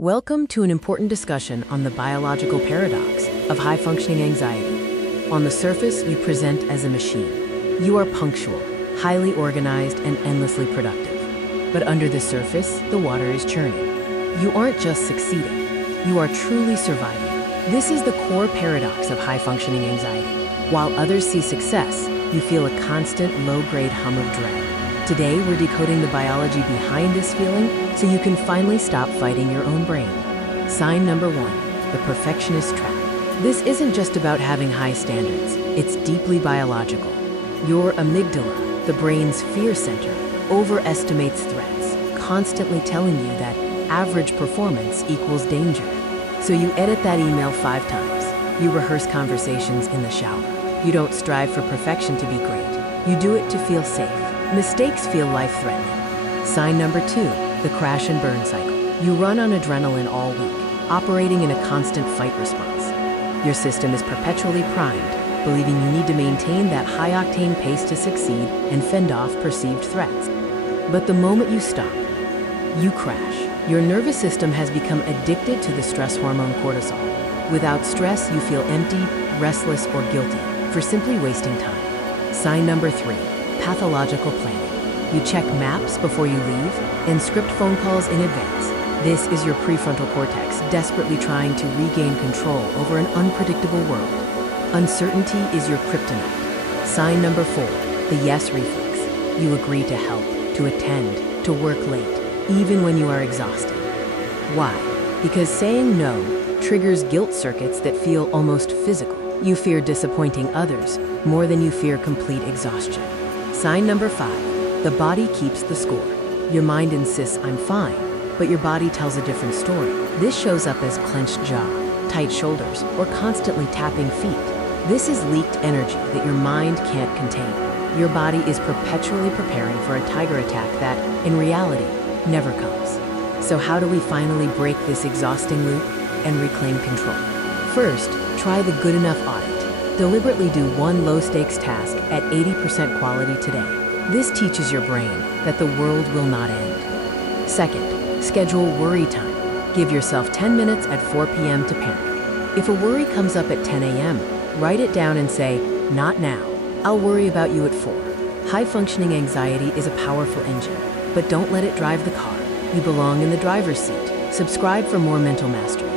Welcome to an important discussion on the biological paradox of high-functioning anxiety. On the surface, you present as a machine. You are punctual, highly organized, and endlessly productive. But under the surface, the water is churning. You aren't just succeeding, you are truly surviving. This is the core paradox of high-functioning anxiety. While others see success, you feel a constant low-grade hum of dread. Today, we're decoding the biology behind this feeling so you can finally stop fighting your own brain. Sign number 1, the perfectionist trap. This isn't just about having high standards, it's deeply biological. Your amygdala, the brain's fear center, overestimates threats, constantly telling you that average performance equals danger. So you edit that email 5 times. You rehearse conversations in the shower. You don't strive for perfection to be great. You do it to feel safe. Mistakes feel life-threatening. Sign number 2, the crash and burn cycle. You run on adrenaline all week, operating in a constant fight response. Your system is perpetually primed, believing you need to maintain that high-octane pace to succeed and fend off perceived threats. But the moment you stop, you crash. Your nervous system has become addicted to the stress hormone cortisol. Without stress, you feel empty, restless, or guilty for simply wasting time. Sign number 3, pathological planning. You check maps before you leave and script phone calls in advance. This is your prefrontal cortex desperately trying to regain control over an unpredictable world. Uncertainty is your kryptonite. Sign number 4, the yes reflex. You agree to help, to attend, to work late, even when you are exhausted. Why? Because saying no triggers guilt circuits that feel almost physical. You fear disappointing others more than you fear complete exhaustion. Sign number 5, the body keeps the score. Your mind insists, I'm fine, but your body tells a different story. This shows up as clenched jaw, tight shoulders, or constantly tapping feet. This is leaked energy that your mind can't contain. Your body is perpetually preparing for a tiger attack that, in reality, never comes. So how do we finally break this exhausting loop and reclaim control? First, try the good enough audit. Deliberately do one low-stakes task at 80% quality today. This teaches your brain that the world will not end. Second, schedule worry time. Give yourself 10 minutes at 4 p.m. to panic. If a worry comes up at 10 a.m., write it down and say, not now. I'll worry about you at 4. High-functioning anxiety is a powerful engine, but don't let it drive the car. You belong in the driver's seat. Subscribe for more mental mastery.